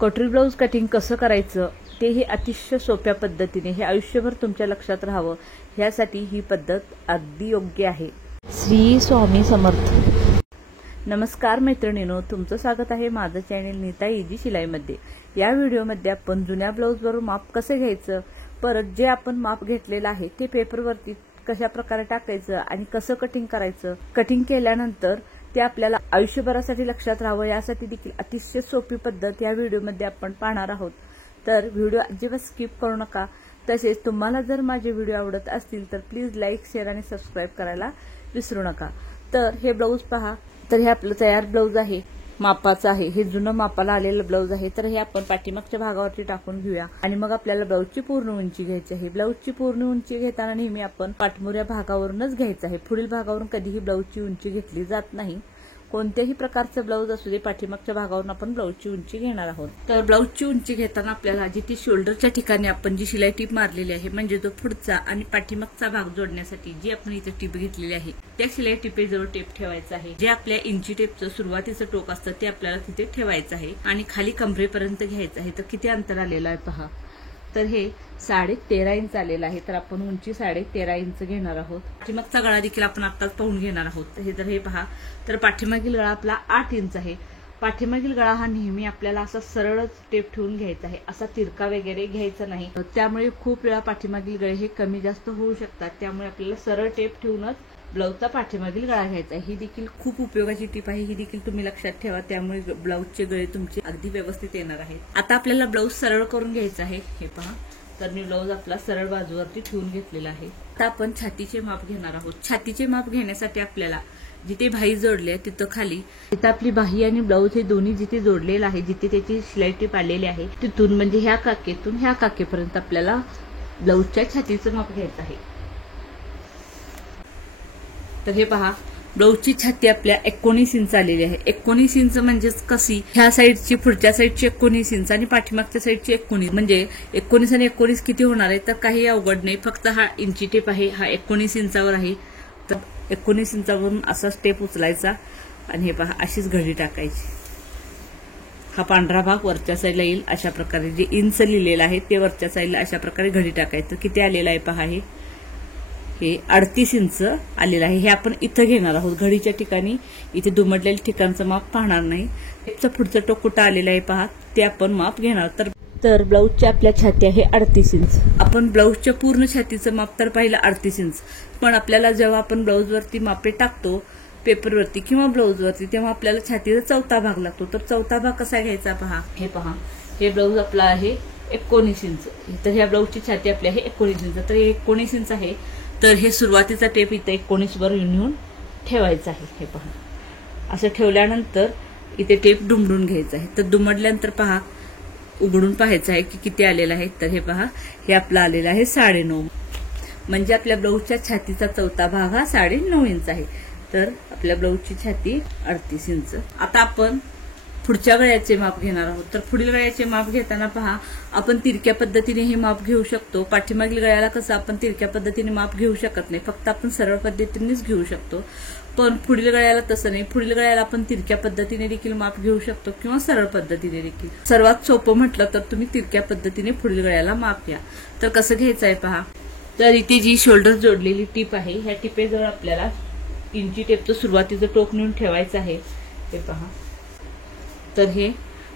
कटोरी blouse cutting कसं करायचं तेही अतिशय सोप्या पद्धतीने हे आयुष्यभर तुमच्या लक्षात राहावं यासाठी ही पद्धत अगदी योग्य आहे। श्री स्वामी समर्थ। नमस्कार मैत्रिणींनो, तुमचं स्वागत आहे माझं चॅनल नीता इजी शिलाईमध्ये। या व्हिडिओमध्ये आपण जुन्या ब्लाऊजवर माप कसं घ्यायचं, परत जे आपण माप घेतलेलं आहे ते पेपरवरती कशा प्रकारे टाकायचं आणि कसं कटिंग करायचं, कटिंग केल्यानंतर ते आपल्याला आयुष्यभरासाठी लक्षात राहावं यासाठी देखील अतिशय सोपी पद्धत या व्हिडिओमध्ये आपण पाहणार आहोत। तर व्हिडिओ अजिबात स्किप करू नका। तसेच तुम्हाला जर माझे व्हिडिओ आवडत असतील तर प्लीज लाईक, शेअर आणि सबस्क्राइब करायला विसरू नका। तर हे ब्लाऊज पहा, तर हे आपलं तयार ब्लाऊज आहे, मापाचं आहे, हे जुनं मापाला आलेलं ब्लाऊज आहे। तर हे आपण पाठीमागच्या भागावरती टाकून घेऊया आणि मग आपल्याला ब्लाऊजची पूर्ण उंची घ्यायची आहे। ब्लाऊजची पूर्ण उंची घेताना नेहमी आपण पाठमोऱ्या भागावरूनच घ्यायचं आहे, पुढील भागावरून कधीही ब्लाऊजची उंची घेतली जात नाही। कोणत्याही प्रकारचं ब्लाऊज असू दे, पाठीमागच्या भागावरून आपण ब्लाऊजची उंची घेणार आहोत। तर ब्लाऊजची उंची घेताना आपल्याला जिथे शोल्डरच्या ठिकाणी आपण जी शिलाई टीप मारलेली आहे, म्हणजे तो पुढचा आणि पाठीमागचा भाग जोडण्यासाठी जी आपण इथे टीप घेतलेली आहे त्या शिलाई टिपेजवळ टेप ठेवायचा आहे। जे आपल्या इंची टेपचं सुरुवातीचं टोक असतं ते आपल्याला तिथे ठेवायचं आहे आणि खाली कमरेपर्यंत घ्यायचं आहे। तर किती अंतर आलेलं आहे पहा, तर हे 13.5 इंच आलेलं आहे। तर आपण उंची 13.5 इंच घेणार आहोत। पाठीमागचा गळा देखील आपण आत्ताच पाहून घेणार आहोत। हे पहा, तर पाठीमागील गळा आपला 8 इंच आहे। पाठीमागील गळा हा नेहमी आपल्याला असा सरळच टेप ठेवून घ्यायचा आहे, असा तिरका वगैरे घ्यायचा नाही। त्यामुळे खूप वेळा पाठीमागील गळे हे कमी जास्त होऊ शकतात, त्यामुळे आपल्याला सरळ टेप ठेवूनच ब्लाऊजचा पाठीमागील गळा घ्यायचा आहे। ही देखील खूप उपयोगाची टीप आहे, ही देखील तुम्ही लक्षात ठेवा, त्यामुळे ब्लाऊजचे गळे तुमचे अगदी व्यवस्थित येणार आहेत। आता आपल्याला ब्लाऊज सरळ करून घ्यायचा आहे। हे पहा, तर मी ब्लाऊज आपला सरळ बाजूवरती ठेवून घेतलेला आहे। आता आपण छातीचे माप घेणार आहोत। छातीचे माप घेण्यासाठी आपल्याला जिथे बाही जोडली आहे तिथं खाली, जिथे आपली बाही आणि ब्लाऊज हे दोन्ही जिथे जोडलेलं आहे, जिथे त्याची शिलाई टीप आलेली आहे तिथून म्हणजे ह्या काकेतून ह्या काकेपर्यंत आपल्याला ब्लाऊजच्या छातीचं माप घ्यायचं आहे। तर हे पहा, ब्लाऊजची छाती आपल्या 19 इंच आलेली आहे। 19 इंच म्हणजेच कशी, ह्या साईडची पुढच्या साईडची 19 इंच आणि पाठीमागच्या साईडची 19, म्हणजे 19 आणि 19 किती होणार आहे, तर काही अवघड नाही, फक्त हा इंची टेप आहे, हा 19 इंचावर आहे। तर 19 इंचावरून असा स्टेप उचलायचा आणि हे पहा अशीच घडी टाकायची। हा पांढरा भाग वरच्या साईडला येईल अशा प्रकारे, जे इंच लिहिलेलं आहे ते वरच्या साईडला अशा प्रकारे घडी टाकायचं। किती आलेलं आहे पहा, हे 38 इंच आलेलं आहे। हे आपण इथं घेणार आहोत घडीच्या ठिकाणी, इथे दुमडलेल्या ठिकाणचं माप पाहणार नाही। टेपचं पुढचं टोक कुठं आलेलं आहे पहा, ते आपण माप घेणार। तर ब्लाऊजची आपल्या छाती आहे 38 इंच। आपण ब्लाऊजच्या पूर्ण छातीचं माप तर पाहिलं 38 इंच, पण आपल्याला जेव्हा आपण ब्लाऊजवरती मापे टाकतो पेपरवरती किंवा ब्लाऊजवरती, तेव्हा आपल्याला छातीचा चौथा भाग लागतो। तर चौथा भाग कसा घ्यायचा पहा, हे पहा, हे ब्लाऊज आपला आहे 19 इंच। तर ह्या ब्लाऊजची छाती आपली आहे 19 इंच, तर हे 19 इंच आहे। तर हे सुरुवातीचा टेप इथे 19 वर येऊन ठेवायचा आहे। हे पहा, असं ठेवल्यानंतर इथे टेप दुमडून घ्यायचा आहे। तर दुमडल्यानंतर पहा, उघडून पाहायचं आहे की किती आलेलं आहे। तर हे पहा, हे आपलं आलेलं आहे 9.5, म्हणजे आपल्या ब्लाऊजच्या छातीचा चौथा भाग हा 9.5 इंच आहे। तर आपल्या ब्लाऊजची छाती 38 इंच। आता आपण पुढच्या गळ्याचे माप घेणार आहोत। तर पुढील गळ्याचे माप घेताना पहा, आपण तिरक्या पद्धतीने हे माप घेऊ शकतो। पाठीमागील गळ्याला कसं आपण तिरक्या पद्धतीने माप घेऊ शकत नाही, फक्त आपण सरळ पद्धतीनेच घेऊ शकतो, पण पुढील गळ्याला तसं नाही। पुढील गळ्याला आपण तिरक्या पद्धतीने देखील माप घेऊ शकतो किंवा सरळ पद्धतीने देखील। सर्वात सोपं म्हटलं तर तुम्ही तिरक्या पद्धतीने पुढील गळ्याला माप घ्या। तर कसं घ्यायचं आहे पहा, तर इथे जी शोल्डर जोडलेली टीप आहे, ह्या टिपेजवळ आपल्याला इंची टेपचं सुरुवातीचं टोक नेऊन ठेवायचं आहे। हे पहा, तर हे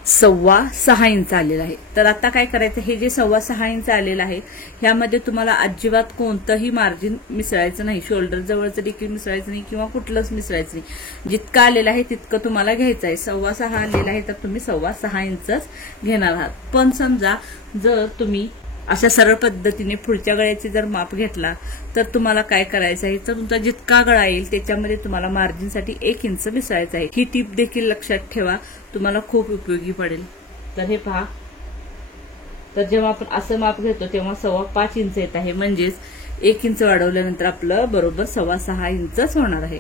6.25 इंच आलेलं आहे। तर आता काय करायचं, हे जे 6.25 इंच आलेलं आहे ह्यामध्ये तुम्हाला अजिबात कोणतंही मार्जिन मिसळायचं नाही, शोल्डर जवळचं देखील मिसळायचं नाही किंवा कुठलंच मिसळायचं नाही। जितकं आलेलं आहे तितकं तुम्हाला घ्यायचं आहे। 6.25 आलेलं आहे तर तुम्ही 6.25 इंचच घेणार आहात। पण समजा जर तुम्ही अशा सरळ पद्धतीने पुढच्या गळ्याची जर माप घेतला तर तुम्हाला काय करायचं आहे, तर तुमचा जितका गळा येईल त्याच्यामध्ये तुम्हाला मार्जिनसाठी 1 इंच मिसळायचं आहे। ही टीप देखील लक्षात ठेवा, तुम्हाला खूप उपयोगी पडेल। तर हे पहा, तर जेव्हा आपण असं माप घेतो तेव्हा 5.25 इंच येत आहे, म्हणजेच 1 इंच वाढवल्यानंतर आपलं बरोबर 6.25 इंचच होणार आहे।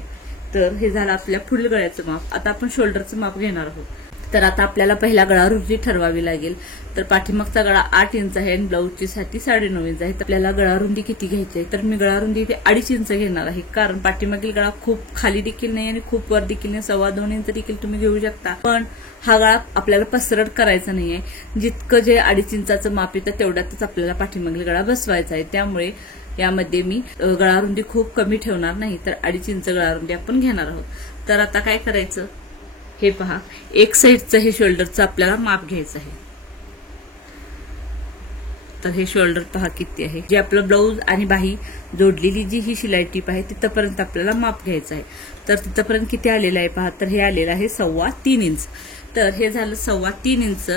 तर हे झालं आपल्या पुढील गळ्याचं माप। आता आपण शोल्डरचं माप घेणार आहोत। तर आता आपल्याला पहिला गळा रुंदी ठरवावी लागेल. तर पाठीमागचा गळा 8 इंच आहे आणि ब्लाऊजची साठी 9.5 इंच आहे. तर आपल्याला गळा रुंदी किती घ्यायची आहे, तर मी गळा रुंदी इथे 2.5 इंच घेणार आहे. कारण पाठीमागील गळा खूप खाली देखील नाही आणि खूप वर देखील नाही, 2.25 इंच देखील तुम्ही घेऊ शकता. पण हा गळा आपल्याला पसरट करायचा नाहीये. जितकं जे 2.5 इंचाचं माप येतं तेवढ्यातच आपल्याला पाठीमागील गळा बसवायचा आहे. त्यामुळे यामध्ये मी गळा रुंदी खूप कमी ठेवणार नाही, तर 2.5 इंच गळा रुंदी आपण घेणार आहोत. तर आता काय करायचं, हे पहा, एक साईडचं हे शोल्डरचं आपल्याला माप घ्यायचं आहे. तर हे शोल्डर पहा किती आहे. जे आपलं ब्लाऊज आणि बाही जोडलेली जी ही शिलाई टीप आहे तिथपर्यंत आपल्याला माप घ्यायचं आहे. तर तिथपर्यंत किती आलेलं आहे पहा, तर हे आलेलं आहे 3.25 इंच. तर हे झालं 3.25 इंच.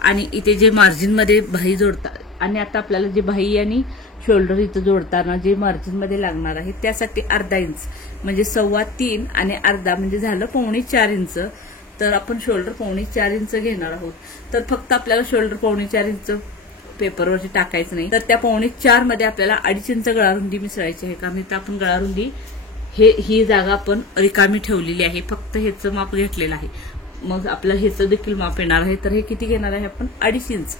आणि इथे जे मार्जिन मध्ये बाही जोडतात आणि आता आपल्याला जे बाही आणि शोल्डर इथं जोडताना जे मार्जिन मध्ये लागणार आहे त्यासाठी अर्धा इंच, म्हणजे 3.25 आणि अर्धा म्हणजे झालं 3.25 इंच. तर आपण शोल्डर 3.25 इंच घेणार आहोत. तर फक्त आपल्याला शोल्डर 3.25 इंच पेपरवरती टाकायचं नाही, तर त्या 3.25 मध्ये आपल्याला 2.5 इंच गळा रुंदी मिसळायची आहे. कारण इथं आपण गळा रुंदी ही जागा आपण रिकामी ठेवलेली आहे, फक्त ह्याचं माप घेतलेलं आहे. मग आपलं ह्याचं देखील माप येणार आहे. तर हे किती घेणार आहे आपण, 2.5 इंच.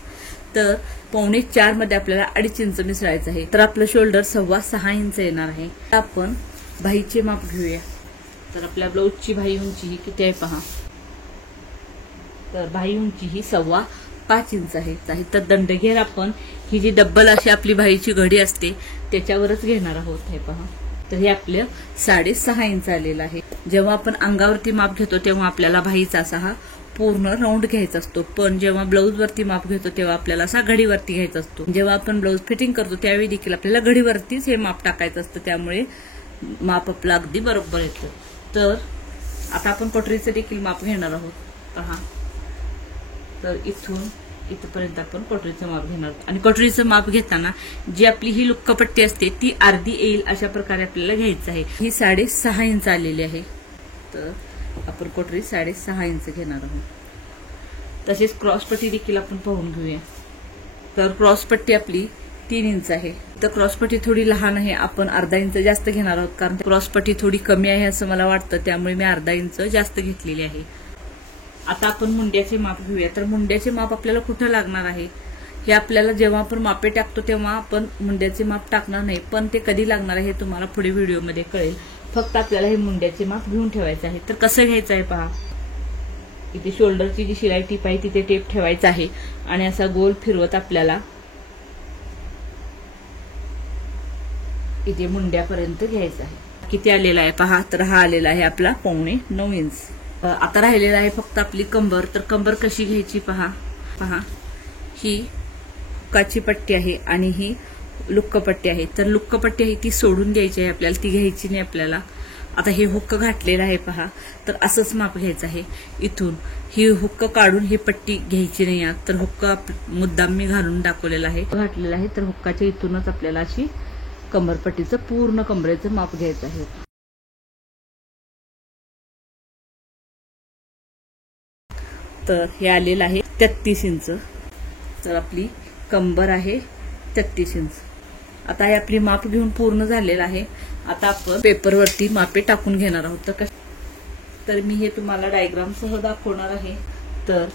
तर 3.25 मध्ये आपल्याला 2.5 इंच मिसळायचं आहे. तर आपलं शोल्डर 6.25 इंच येणार आहे. आपण बाहीचे माप घेऊया. तर आपल्या ब्लाऊजची बाही उंची ही किती आहे पहा, तर बाही उंची ही 5.25 इंच आहे. तर दंडघेर आपण ही जी डब्बल अशी आपली बाहीची घडी असते त्याच्यावरच घेणार आहोत. हे पहा, तर हे आपलं 6.5 इंच आलेलं आहे. जेव्हा आपण अंगावरती माप घेतो तेव्हा आपल्याला बाहीचा असा हा पूर्ण राऊंड घ्यायचा असतो, पण जेव्हा ब्लाऊज वरती माप घेतो तेव्हा आपल्याला असा घडीवरती घ्यायचा असतो. जेव्हा आपण ब्लाऊज फिटिंग करतो त्यावेळी देखील आपल्याला घडीवरतीच हे माप टाकायचं असतं, त्यामुळे माप आपलं अगदी बरोबर येतं. तर आता आपण कटोरीचं देखील माप घेणार आहोत. पहा, तर इथून इथपर्यंत आपण कटोरीचं माप घेणार आहोत. आणि कटोरीचं माप घेताना जी आपली ही लुक्कापट्टी असते ती अर्धी येईल अशा प्रकारे आपल्याला घ्यायचं आहे. ही 6.5 इंच आलेली आहे. तर आपण कटोरी 6.5 इंच घेणार आहोत. तसेच क्रॉसपट्टी देखील आपण पाहून घेऊया. तर क्रॉसपट्टी आपली 3 इंच आहे. तर क्रॉसपट्टी थोडी लहान आहे, आपण अर्धा इंच जास्त घेणार आहोत. कारण क्रॉसपट्टी थोडी कमी आहे असं मला वाटतं, त्यामुळे मी अर्धा इंच जास्त घेतलेली आहे. आता आपण मुंड्याचे माप घेऊया. तर मुंड्याचे माप आपल्याला कुठं लागणार आहे, हे आपल्याला जेव्हा आपण मापे टाकतो तेव्हा आपण मुंड्याचे माप टाकणार नाही, पण ते कधी लागणार आहे हे तुम्हाला पुढे व्हिडिओमध्ये कळेल. फक्त आपल्याला हे मुंड्याचे माप घेऊन ठेवायचं आहे. तर कसं घ्यायचं आहे पहा, इथे शोल्डरची जी शिलाई टीप आहे तिथे टेप ठेवायचा आहे आणि असा गोल फिरवत आपल्याला इथे मुंड्यापर्यंत घ्यायचं आहे. किती आलेला आहे पहा, तर हा आलेला आहे आपला 9.25 इंच. आता राहिलेला आहे फक्त आपली कंबर. तर कंबर कशी घ्यायची पहा, ही हुक्काची पट्टी आहे आणि ही लुक्कपट्टी आहे. तर लुक्कपट्टी आहे ती सोडून द्यायची आहे आपल्याला, ती घ्यायची नाही आपल्याला. आता हे हुक्क घातलेलं आहे पहा, तर असंच माप घ्यायचं आहे. इथून ही हुक्क काढून ही पट्टी घ्यायची नाही आहे. तर हुक्क मुद्दाम मी घालून दाखवलेला आहे, घातलेला आहे. तर हुक्काच्या इथूनच आपल्याला अशी कंबरपट्टीचं पूर्ण कमरेचं माप घ्यायचं आहे. तर हे आलेलं आहे 33 इंच. तर आपली कंबर आहे 33 इंच. आता हे आपली माप घेऊन पूर्ण झालेलं आहे. आता आपण पेपरवरती मापे टाकून घेणार आहोत. तर मी हे तुम्हाला डायग्राम सह दाखवणार आहे. तर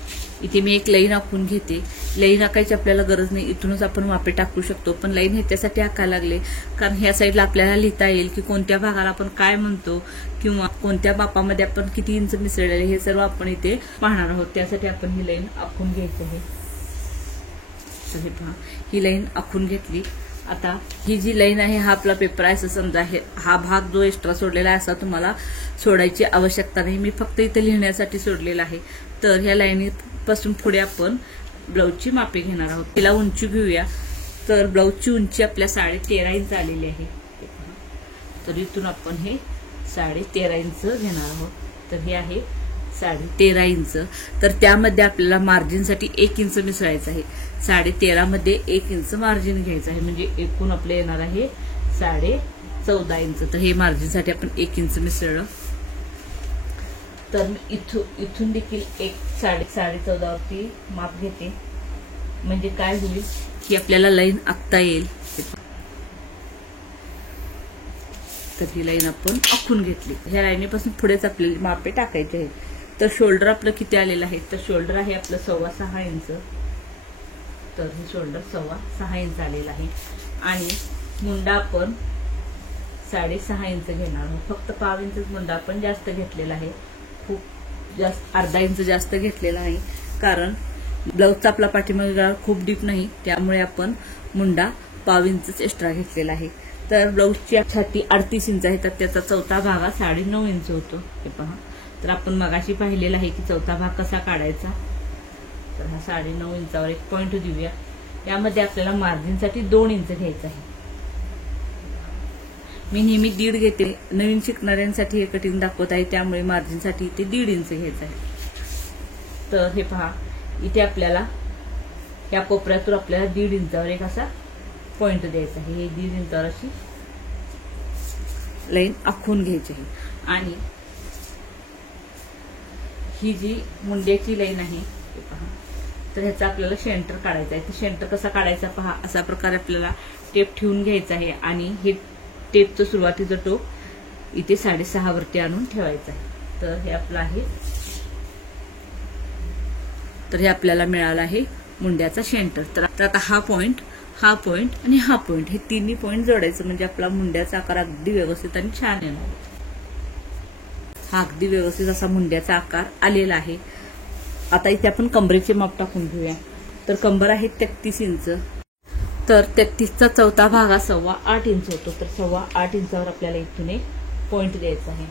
इथे मी एक लाईन आखून घेते. लाईन आखायची आपल्याला गरज नाही, इथूनच आपण मापे टाकू शकतो. पण लाईन ह्याच्यासाठी आखायला लागले कारण ह्या साईडला आपल्याला लिहिता येईल की कोणत्या भागाला आपण काय म्हणतो किंवा कोणत्या मापामध्ये आपण किती इंच मिसळलेले हे सर्व आपण इथे पाहणार आहोत. त्यासाठी आपण ही लाईन आखून घ्यायची आहे. तर हे पहा, ही लाईन आखून घेतली. आता ही जी लाईन आहे हा आपला पेपर आहे असं समजा. हा भाग जो एक्स्ट्रा सोडलेला आहे असा तुम्हाला सोडायची आवश्यकता नाही, मी फक्त इथे लिहिण्यासाठी सोडलेला आहे. तर ह्या लाईनीपासून पुढे आपण ब्लाऊजची मापे घेणार आहोत. तिला उंची घेऊया. तर ब्लाऊजची उंची आपल्या 13.5 इंच आलेली आहे. तर इथून आपण हे 13.5 इंच घेणार आहोत. तर हे आहे 13.5 इंच. तर त्यामध्ये आपल्याला मार्जिनसाठी 1 इंच मिसळायचं आहे. 13.5 मध्ये 1 इंच मार्जिन घ्यायचं आहे, म्हणजे एकूण आपलं येणार आहे 14.5 इंच. तर हे मार्जिनसाठी आपण 1 इंच मिसळलं. तर इथून देखील 14.5 वरती माप घेते, म्हणजे काय होईल की आपल्याला लाईन आखता येईल. तर ही लाईन आपण आखून घेतली. ह्या लाईनीपासून पुढेच आपल्याला मापे टाकायचे आहेत. तर शोल्डर आपलं किती आलेलं आहे, तर शोल्डर आहे आपलं 6.25 इंच. तर हे शोल्डर 6.25 इंच आलेलं आहे. आणि मुंडा आपण 6.5 इंच घेणार आहोत. फक्त 1/2 इंच मुंडा आपण जास्त घेतलेला आहे, खूप जास्त अर्धा इंच जास्त घेतलेला आहे. कारण ब्लाऊजचा आपला पाठीमागे गळा खूप डीप नाही, त्यामुळे आपण मुंडा 1/2 इंच एक्स्ट्रा घेतलेला आहे. तर ब्लाऊजची छाती 38 इंच आहे, तर त्याचा चौथा भाग 9.5 इंच होतो. हे पहा. तर आपण मगाशी पाहिलेला आहे की चौथा भाग कसा काढायचा. तर हा 9.5 इंचावर एक पॉइंट देऊया. यामध्ये आपल्याला मार्जिनसाठी 2 इंच घ्यायचं आहे. मी नेहमी 1.5 घेते, नवीन शिकणाऱ्यांसाठी हे कटिंग दाखवत आहे, त्यामुळे मार्जिनसाठी इथे 1.5 इंच घ्यायचं आहे. तर हे पहा, इथे आपल्याला या कोपऱ्यातून आपल्याला 1.5 इंचावर एक असा पॉइंट द्यायचा आहे. हे 1.5 इंचावर अशी लाईन आखून घ्यायची आहे. आणि ही जी मुंड्याची लाईन आहे पहा, तर ह्याचा आपल्याला सेंटर काढायचा आहे. तर सेंटर कसा काढायचा पहा, अशा प्रकारे आपल्याला टेप ठेवून घ्यायचा आहे. आणि हे टेपचं सुरुवातीचं टोक इथे 6.5 वरती आणून ठेवायचं आहे. तर हे आपलं आहे. तर हे आपल्याला मिळालं आहे मुंड्याचा सेंटर. तर आता हा पॉइंट आणि हा पॉइंट, हे तिन्ही पॉइंट जोडायचं, म्हणजे आपला मुंड्याचा आकार अगदी व्यवस्थित आणि छान येणार. हा अगदी व्यवस्थित असा मुंड्याचा आकार आलेला आहे. आता इथे आपण कमरेचे माप टाकून घेऊया. तर कंबर आहे 33 इंच. तर 33चा चौथा भाग 8.25 इंच होतो. तर 8.25 इंचावर आपल्याला इथून एक पॉइंट द्यायचा आहे.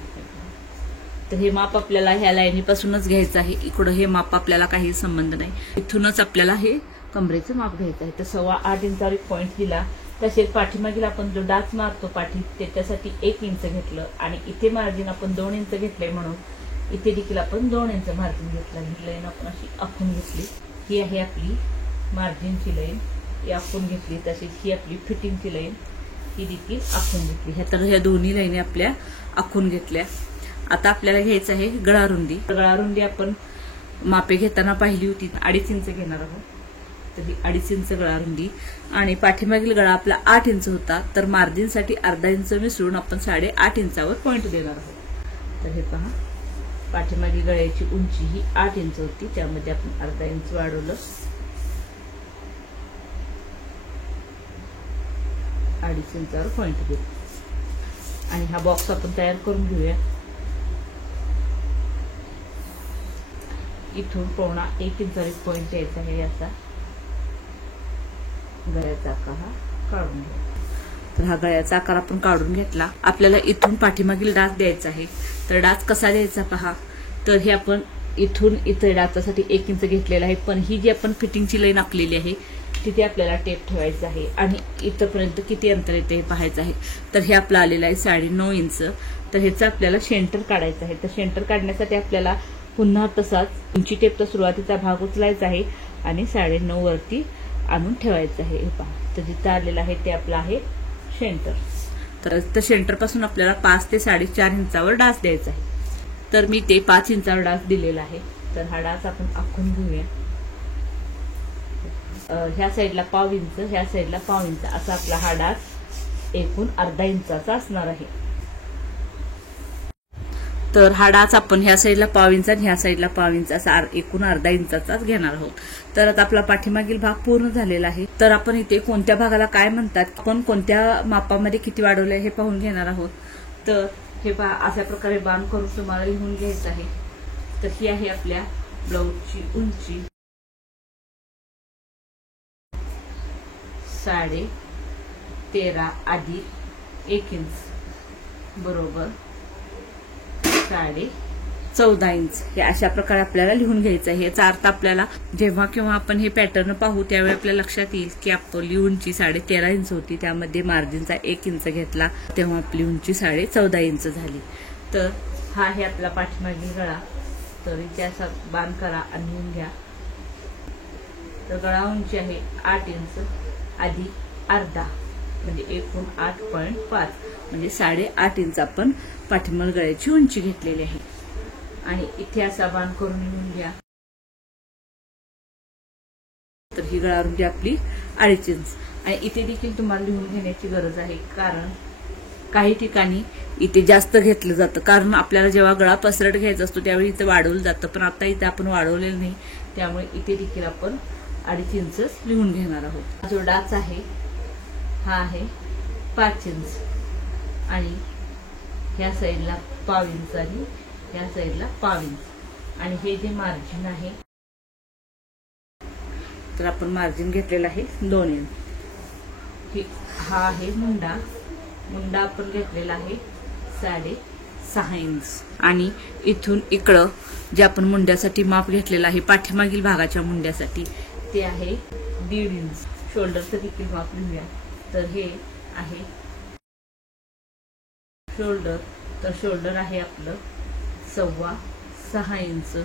तर हे माप आपल्याला ह्या लाईनीपासूनच घ्यायचं आहे. इकडं हे माप आपल्याला काही संबंध नाही, इथूनच आपल्याला हे कमरेचं माप घ्यायचं आहे. तर 8.25 इंचावर एक पॉइंट दिला. तसेच पाठीमागील आपण जो डाच मारतो पाठी, त्याच्यासाठी 1 इंच घेतलं. आणि इथे मार्जिन आपण 2 इंच घेतलंय, म्हणून इथे देखील आपण 2 इंच मार्जिन घेतलं. ही लाईन आपण अशी आखून घेतली. ही आहे आपली मार्जिनची लाईन, ही आखून घेतली. तसेच ही आपली फिटिंगची लाईन, ही देखील आखून घेतली. तर ह्या दोन्ही लाईनी आपल्या आखून घेतल्या. आता आपल्याला घ्यायचं आहे गळारुंदी. गळारुंदी आपण मापे घेताना पाहिली होती, 2.5 इंच घेणार आहोत. तर ही 2.5 इंच गळारुंदी. आणि पाठीमागील गळा आपला 8 इंच होता, तर मार्जिनसाठी अर्धा इंच मिसळून आपण 8.5 इंचावर पॉइंट देणार आहोत. तर हे पहा, पाठीमागील गळ्याची उंची ही 8 इंच होती, त्यामध्ये आपण अर्धा इंच वाढवलं. 2.5 इंचावर पॉइंट देऊ. आणि हा बॉक्स आपण तयार करून घेऊया. इथून 1.25 इंचावर एक पॉइंट द्यायचा आहे. याचा गळ्याचा आकार हा काढून घ्या. तर हा गळ्याचा आकार आपण काढून घेतला. आपल्याला इथून पाठीमागील डाच द्यायचा आहे. तर डाच कसा द्यायचा पहा. तर हे आपण इथून इथे डाचासाठी 1 इंच घेतलेला आहे, पण ही जी आपण फिटिंगची लाईन आखलेली आहे तिथे आपल्याला टेप ठेवायचा आहे. आणि इथपर्यंत किती अंतर येते हे पाहायचं आहे. तर हे आपलं आलेलं आहे 9.5 इंच. तर ह्याचं आपल्याला सेंटर काढायचं आहे. तर सेंटर काढण्यासाठी आपल्याला पुन्हा तसाच उंची टेपचा सुरुवातीचा भाग उचलायचा आहे आणि 9.5 वरती आणून ठेवायचं आहे. हे पहा, तर जिथं आलेलं आहे ते आपलं आहे सेंटर. तर सेंटर पासून आपल्याला 5 ते 4.5 इंचावर डाच द्यायचा आहे. तर मी ते 5 इंचावर डाच दिलेला आहे. तर हा डाच आपण आखून घेऊया. ह्या साईडला 1/2 इंच, ह्या साईडला 1/2 इंच असा आपला हा डाच एकूण अर्धा इंचाचा असणार आहे. तर हा डाच आपण ह्या साईडला 1/2 इंच आणि ह्या साईडला 1/2 इंच असा एकूण अर्धा इंचाचाच घेणार आहोत. तर आता आपला पाठीमागील भाग पूर्ण झालेला आहे. तर आपण इथे कोणत्या भागाला काय म्हणतात, आपण कोणत्या मापामध्ये किती वाढवले हे पाहून घेणार आहोत. तर हे पहा, अशा प्रकारे बाण करून तुम्हाला लिहून घ्यायचं आहे. तर ही आहे आपल्या ब्लाऊजची उंची 13.5 अधिक 1 इंच बरोबर 14.5 इंच. हे अशा प्रकारे आपल्याला लिहून घ्यायचं आहे. याचा अर्थ आपल्याला जेव्हा केव्हा आपण हे पॅटर्न पाहू त्यावेळी आपल्या लक्षात येईल की आपली उंची 13.5 इंच होती, त्यामध्ये मार्जिनचा 1 इंच घेतला, तेव्हा आपली उंची 14.5 इंच झाली. तर हा आहे आपला पाठीमागील गळा. तर इथे असा बाण करा आणि लिहून घ्या. तर गळा उंची आहे 8 इंच अधिक अर्धा, म्हणजे एकूण 8.5, म्हणजे 8.5 इंच आपण पाठीमाग गळ्याची उंची घेतलेली आहे. आणि इथे असा बाण करून लिहून घ्या. तर ही गळा रुंदी आपली 2.5 इंच. आणि इथे देखील तुम्हाला लिहून घेण्याची गरज आहे, कारण काही ठिकाणी इथे जास्त घेतलं जातं, कारण आपल्याला जेव्हा गळा पसरट घ्यायचा असतो त्यावेळी इथे वाढवलं जातं, पण आता इथे आपण वाढवलेलं नाही, त्यामुळे इथे देखील आपण 2.5 इंच लिहून घेणार आहोत. जो डाच आहे हा आहे 5 इंच आणि ह्या साईडला 1/2 इंच आणि ह्या साईडला 1/2 इंच. आणि हे जे मार्जिन आहे तर आपण मार्जिन घेतलेलं आहे 2 इंच. हा आहे मुंडा. मुंडा आपण घेतलेला आहे 6.5 इंच. आणि इथून इकडं जे आपण मुंड्यासाठी माप घेतलेलं आहे पाठीमागील भागाच्या मुंड्यासाठी ते आहे 1.5 इंच. शोल्डरचं देखील माप लिहूया. तर हे आहे शोल्डर. तर शोल्डर आहे आपलं 6.25 इंच.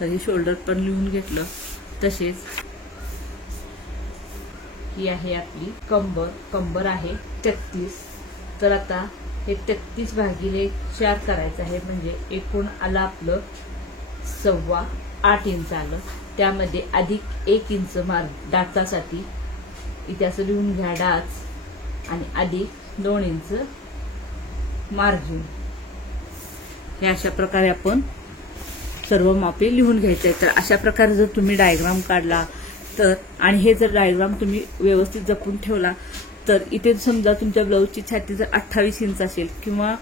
तर हे शोल्डर पण लिहून घेतलं. तसेच ही आहे आपली कंबर. कंबर आहे 33. तर आता हे 33 भागिले 4 करायचं आहे, म्हणजे एकूण आलं आपलं 8.25 इंच आलं. त्यामध्ये अधिक 1 इंच डाचासाठी इथे असं लिहून घ्या डाच, आणि अधिक 2 इंच मार्जिन. हे अशा प्रकारे आपण सर्व मापे लिहून घ्यायचे आहे. तर अशा प्रकारे जर तुम्ही डायग्राम काढला तर, आणि हे जर डायग्राम तुम्ही व्यवस्थित जपून ठेवला तर इथे समजा तुमच्या ब्लाऊजची छाती जर 28 इंच असेल किंवा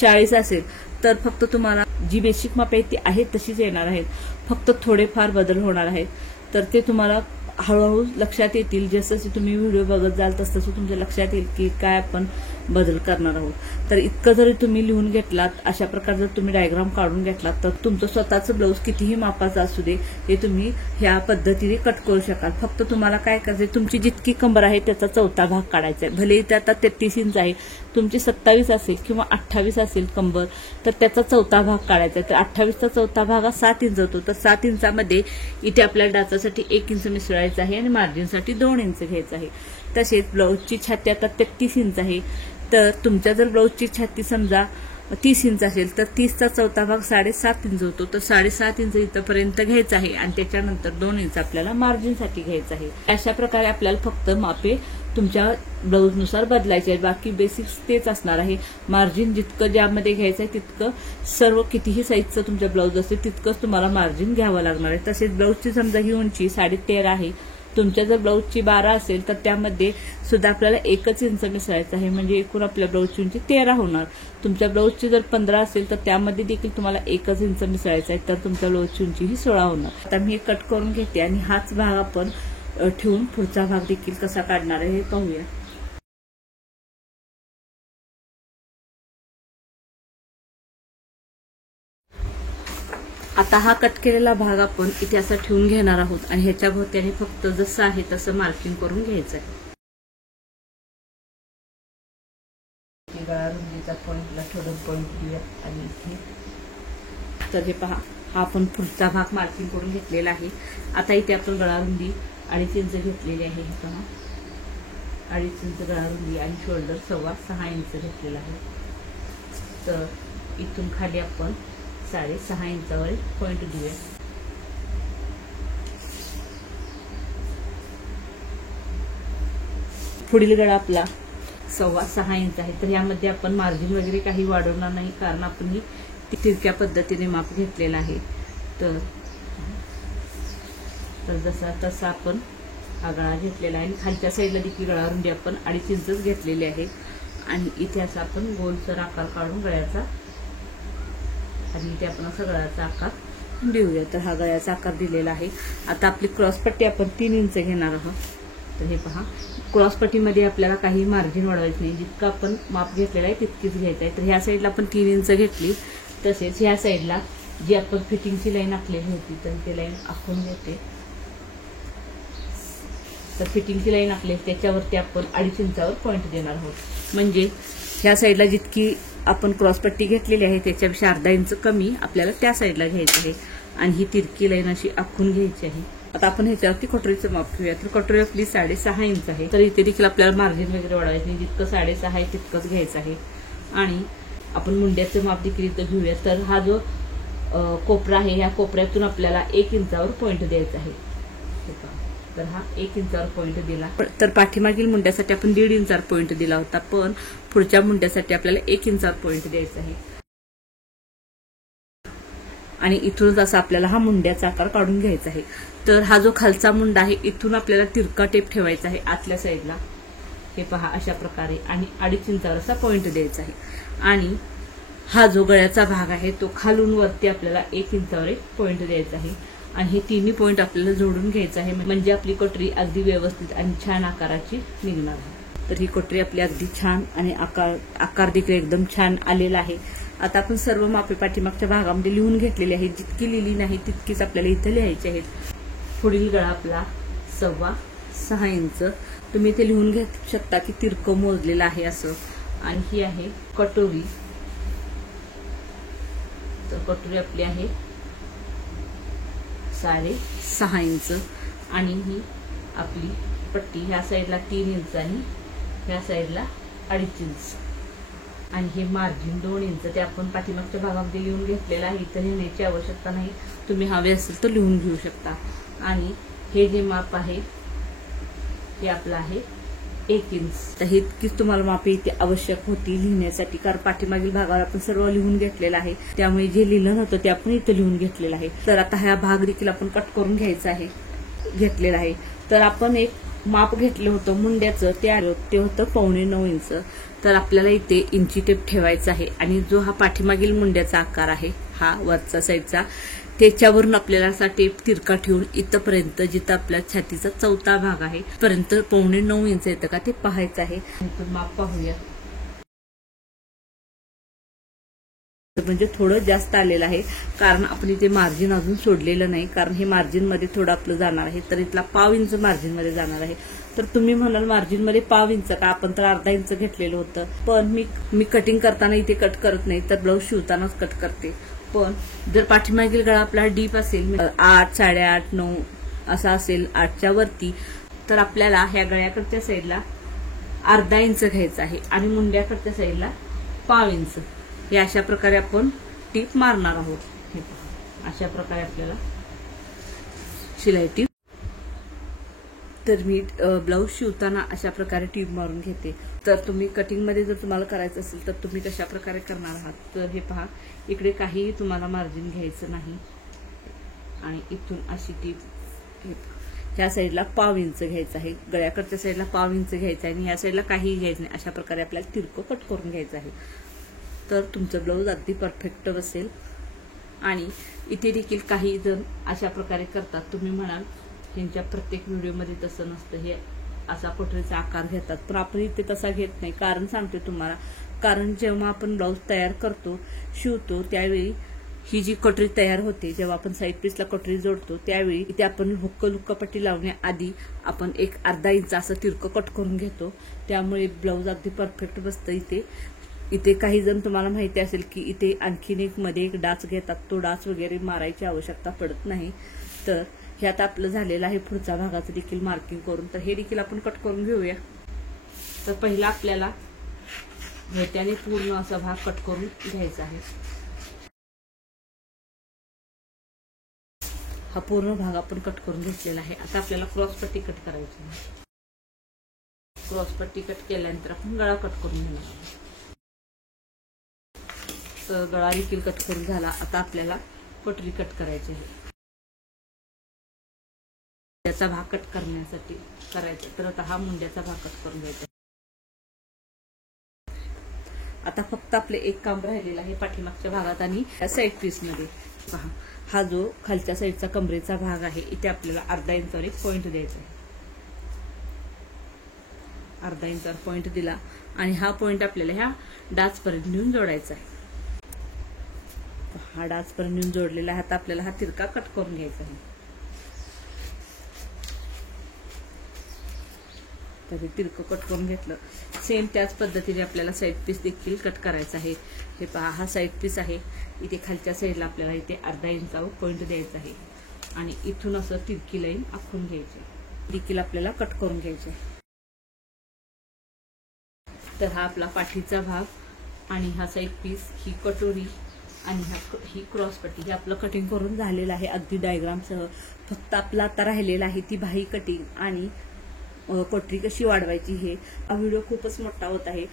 40 असेल तर फक्त तुम्हाला जी बेसिक मापे आहेत ती आहेत तशीच येणार आहेत, फक्त थोडेफार बदल होणार आहेत. तर ते तुम्हाला हळूहळू लक्षात येतील. जसं तुम्ही व्हिडिओ बघत जाल तसं तुमच्या लक्षात येईल की काय आपण बदल करणार आहोत. तर इतकं जरी तुम्ही लिहून घेतलात, अशा प्रकारे जर तुम्ही डायग्राम काढून घेतलात तर तुमचं स्वतःचं ब्लाऊज कितीही मापाचं असू दे हे तुम्ही ह्या पद्धतीने कट करू शकाल. फक्त तुम्हाला काय करायचं, तुमची जितकी कंबर आहे त्याचा 4था भाग काढायचा आहे. भले इथे आता 33 इंच आहे, तुमची 27 असेल किंवा 28 असेल कंबर तर त्याचा 4था भाग काढायचा आहे. तर 28चा 4था भाग हा 7 इंच होतो. तर 7 इंचामध्ये इथे आपल्याला डाचासाठी 1 इंच मिसळायचं आहे आणि मार्जिनसाठी 2 इंच घ्यायचं आहे. तसेच ब्लाऊजची छाती आता 33 इंच आहे. तर तुमच्या जर ब्लाऊजची छाती समजा 30 इंच असेल तर 30चा 4था भाग 7.5 इंच होतो. तर 7.5 इंच इथपर्यंत घ्यायचं आहे आणि त्याच्यानंतर 2 इंच आपल्याला मार्जिनसाठी घ्यायचं आहे. अशा प्रकारे आपल्याला फक्त मापे तुमच्या ब्लाऊजनुसार बदलायचे आहे. बाकी बेसिक्स तेच असणार आहे. मार्जिन जितकं ज्यामध्ये घ्यायचं आहे तितकं सर्व कितीही साईजचं तुमच्या ब्लाऊज असेल तितकंच तुम्हाला मार्जिन घ्यावं लागणार आहे. तसेच ब्लाऊजची समजा ही उंची 13.5 आहे, तुमच्या जर ब्लाऊजची 12 असेल तर त्यामध्ये सुद्धा आपल्याला 1 इंच मिसळायचं आहे, म्हणजे एकूण आपल्या ब्लाऊजची उंची 13 होणार. तुमच्या ब्लाऊजची जर 15 असेल तर त्यामध्ये देखील तुम्हाला 1 इंच मिसळायचं आहे, तर तुमच्या ब्लाऊजची उंची ही 16 होणार. आता मी हे कट करून घेते आणि हाच भाग आपण ठेवून पुढचा भाग देखील कसा काढणार आहे हे पाहूया. आता हा कट केलेला भाग आपण इथे असा ठेवून घेणार आहोत आणि ह्याच्या भोवत्याने फक्त जसं आहे तसं मार्किंग करून घ्यायचं आहे. गळा रुंदीचा पॉईंटला थोडं पॉईंट देऊया आणि इथे. तर हे पहा, हा आपण पुढचा भाग मार्किंग करून घेतलेला आहे. आता इथे आपण गळा रुंदी 2.5 इंच घेतलेली आहे. हे पहा, 2.5 इंच गळा रुंदी आणि शोल्डर 6.25 इंच घेतलेला आहे. तर इथून खाली आपण 6.5 इंचावर पॉईंट देऊया. पुढील गळा आपला 6.25 इंच आहे. तर यामध्ये आपण मार्जिन वगैरे काही वाढवणार नाही, कारण आपण ही तिरक्या पद्धतीने माप घेतलेला आहे. तर जसा तसा आपण हा गळा घेतलेला आहे. खालच्या साईडला देखील गळा रुंदी आपण 2.5 इंच घेतलेली आहे आणि इथे असा आपण गोलसर आकार काढून गळ्याचा, आणि इथे आपण असा गळ्याचा आकार देऊया. तर हा गळ्याचा आकार दिलेला आहे. आता आपली क्रॉसपट्टी आपण 3 इंच घेणार आहोत. तर हे पहा, क्रॉसपट्टीमध्ये आपल्याला काही मार्जिन वाढवायचं नाही, जितकं आपण माप घेतलेलं आहे तितकीच घ्यायचं आहे. तर ह्या साईडला आपण 3 इंच घेतली. तसेच ह्या साईडला जी आपण फिटिंगची लाईन आखलेली होती तर ती लाईन आखून घेते. तर फिटिंगची लाईन आखली त्याच्यावरती आपण 2.5 इंचावर पॉईंट देणार आहोत. म्हणजे ह्या साईडला जितकी आपण क्रॉसपट्टी घेतलेली आहे त्याच्यापेक्षा 1/2 इंच कमी आपल्याला त्या साईडला घ्यायचं आहे आणि ही तिरकी लाईन अशी आखून घ्यायची आहे. आता आपण ह्याच्यावरती कटोरीचं माप घेऊया. तर कटोरी आपली 6.5 इंच आहे. तर इथे देखील आपल्याला मार्जिन वगैरे वाढवायचं नाही, जितकं 6.5 आहे तितकंच घ्यायचं आहे. आणि आपण मुंड्याचं माप देखील इथं घेऊया. तर हा जो कोपरा आहे ह्या कोपऱ्यातून आपल्याला 1 इंचावर पॉईंट द्यायचा आहे. तर हा 1 इंचावर पॉईंट दिला. तर पाठीमागील मुंड्यासाठी आपण 1.5 इंचावर पॉईंट दिला होता, पण पुढच्या मुंड्यासाठी आपल्याला 1 इंचावर पॉईंट द्यायचा आहे. आणि इथूनच असा आपल्याला हा मुंड्याचा आकार काढून घ्यायचा आहे. तर हा जो खालचा मुंडा आहे इथून आपल्याला तिरका टेप ठेवायचा आहे आतल्या साईडला. हे पहा अशा प्रकारे, आणि 2.5 इंचावर असा पॉईंट द्यायचा आहे. आणि हा जो गळ्याचा भाग आहे तो खालून वरती आपल्याला 1 इंचावर एक पॉईंट द्यायचा आहे. आणि हे तिन्ही पॉईंट आपल्याला जोडून घ्यायचं आहे, म्हणजे आपली कटोरी अगदी व्यवस्थित आणि छान आकाराची निघणार आहे. तर ही कटोरी आपली अगदी छान आणि आकार देखील एकदम छान आलेला आहे. आता आपण सर्व मापे पाठीमागच्या भागामध्ये लिहून घेतलेली आहे. जितकी लिहिली नाही तितकीच आपल्याला इथे लिहायची आहेत. पुढील गळा आपला 6.25 इंच. तुम्ही इथे लिहून घेऊ शकता की तिरकं मोजलेलं आहे असं. आणि ही आहे कटोरी. तर कटोरी आपली आहे 6.5 इंच. आणि ही आपली पट्टी ह्या साईडला 3 इंच आणि ह्या साईडला 2.5 इंच. आणि हे मार्जिन 2 इंच ते आपण पाठीमागच्या भागामध्ये लिहून घेतलेलं आहे. इथं लिहिण्याची आवश्यकता नाही, तुम्ही हवे असेल तर लिहून घेऊ शकता. आणि हे जे माप आहे हे आपलं आहे 1 इंच. तर हे इतकीच तुम्हाला मापे इथे आवश्यक होती लिहिण्यासाठी, कारण पाठीमागील भागावर आपण सर्व लिहून घेतलेलं आहे. त्यामुळे जे लिहिलं नव्हतं ते आपण इथं लिहून घेतलेलं आहे. तर आता हा भाग देखील आपण कट करून घ्यायचा आहे, घेतलेला आहे. तर आपण एक माप घेतलं होतं मुंड्याचं, ते होतं 8.25 इंच. तर आपल्याला इथे इंची टेप ठेवायचा आहे. आणि जो हा पाठीमागील मुंड्याचा आकार आहे हा वरचा साईडचा, त्याच्यावरून आपल्याला असा टेप तिरका ठेवून इथपर्यंत जिथं आपल्या छातीचा चौथा भाग आहे पर्यंत 8.25 इंच येतं का ते पाहायचं आहे. माप पाहूया. म्हणजे थोडं जास्त आलेलं आहे, कारण आपण इथे मार्जिन अजून सोडलेलं नाही, कारण हे मार्जिन मध्ये थोडं आपलं जाणार आहे. तर इथला 1/2 इंच मार्जिन मध्ये जाणार आहे. तर तुम्ही म्हणाल मार्जिन मध्ये 1/2 इंच का, आपण तर 1/2 इंच घेतलेलं होतं. पण मी कटिंग करताना इथे कट करत नाही, तर ब्लाऊज शिवतानाच कट करते. पण जर पाठीमागील गळा आपला डीप असेल 8, 8.5, 9 असा असेल 8च्या वरती, तर आपल्याला ह्या गळ्याकडच्या साईडला 1/2 इंच घ्यायचा आहे आणि मुंड्याकडच्या साईडला 1/2 इंच. हे अशा प्रकारे आपण टीप मारणार आहोत. हे पहा अशा प्रकारे आपल्याला शिलाई टीप. तर मी ब्लाऊज शिवताना अशा प्रकारे टीप मारून घेते. तर तुम्ही कटिंगमध्ये जर तुम्हाला करायचं असेल तर तुम्ही कशा प्रकारे करणार आहात. तर हे पहा, इकडे काहीही तुम्हाला मार्जिन घ्यायचं नाही. आणि इथून अशी टीप ह्या साईडला 1/2 इंच घ्यायचं आहे, गळ्याकडच्या साईडला 1/2 इंच घ्यायचं आहे आणि ह्या साईडला काहीही घ्यायचं नाही. अशा प्रकारे आपल्याला तिरकं कट करून घ्यायचं आहे. तर तुमचं ब्लाऊज अगदी परफेक्ट बसेल. आणि इथे देखील काही जण अशा प्रकारे करतात. तुम्ही म्हणाल ह्यांच्या प्रत्येक व्हिडिओमध्ये तसं नसतं, हे असा कटोरीचा आकार घेतात, पण आपण इथे तसा घेत नाही. कारण सांगते तुम्हाला, कारण जेव्हा आपण ब्लाऊज तयार करतो, शिवतो, त्यावेळी ही जी कटोरी तयार होते, जेव्हा आपण साईड पीसला कटोरी जोडतो त्यावेळी इथे आपण हुक्का पट्टी लावण्याआधी आपण एक 1/2 इंच असं तिरकं कट करून घेतो. त्यामुळे ब्लाऊज अगदी परफेक्ट बसतं. इथे काही जण तुम्हाला माहिती असेल की इथे आणखीन एक मध्ये एक डाच घेतात, तो डाच वगैरे मारायची आवश्यकता पडत नाही. तर हे आता आपलं झालेलं आहे पुढच्या भागाचं देखील मार्किंग करून. तर हे देखील आपण कट करून घेऊया. तर पहिला आपल्याला घोट्याने पूर्ण असा भाग कट करून घ्यायचा आहे. हा पूर्ण भाग आपण कट करून घेतलेला आहे. आता आपल्याला क्रॉस पट्टी कट करायची आहे. क्रॉस पट्टी कट केल्यानंतर आपण गळा कट करून घेणार आहोत. तर गळा देखील कट करून झाला. आता आपल्याला कटोरी कट करायची आहे. त्याचा भाग कट करण्यासाठी करायचा, तर आता हा मुंड्याचा भाग कट करून घ्यायचा. आता फक्त आपले एक काम राहिलेलं आहे पाठीमागच्या भागात आणि साईड पीस मध्ये. पहा, हा जो खालच्या साईडचा कमरेचा भाग आहे, इथे आपल्याला 1/2 इंचावर एक पॉईंट द्यायचा आहे. 1/2 इंचावर पॉईंट दिला आणि हा पॉईंट आपल्याला ह्या डाच पर्यंत नेऊन जोडायचा आहे. हा डाच पर्यंत नेऊन जोडलेला आहे. आता आपल्याला हा तिरका कट करून घ्यायचा आहे. तर हे तिरकं कट करून घेतलं. सेम त्याच पद्धतीने आपल्याला साईड पीस देखील कट करायचा आहे. हे पहा, हा साईड पीस आहे. इथे खालच्या साईडला आपल्याला इथे 1/2 इंचावर पॉईंट द्यायचा आहे आणि इथून असं तिरकी लाईन आखून घ्यायची. देखील आपल्याला कट करून घ्यायचे. तर हा आपला पाठीचा भाग आणि हा साईड पीस, ही कटोरी आणि ही क्रॉस पट्टी हे आपलं कटिंग करून झालेलं आहे अगदी डायग्रामसह. फक्त आपलं आता राहिलेलं आहे ती बाही कटिंग आणि कोटरी कशी वाढवायची. हा व्हिडिओ खूपच मोठा होत आहे,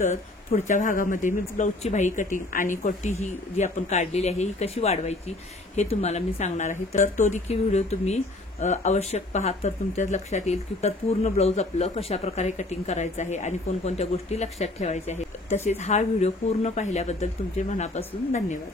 तर पुढच्या भागामध्ये मी ब्लाऊजची बाही कटिंग आणि कोटी ही जी आपण काढलेली आहे ही कशी वाढवायची हे तुम्हाला मी सांगणार आहे. तर तो देखील व्हिडिओ तुम्ही आवश्यक पहा, तर तुमच्या लक्षात येईल की पूर्ण ब्लाऊज आपलं कशा प्रकारे कटिंग करायचं आहे आणि कोणकोणत्या गोष्टी लक्षात ठेवायच्या आहेत. तसेच हा व्हिडिओ पूर्ण पाहिल्याबद्दल तुमचे मनापासून धन्यवाद.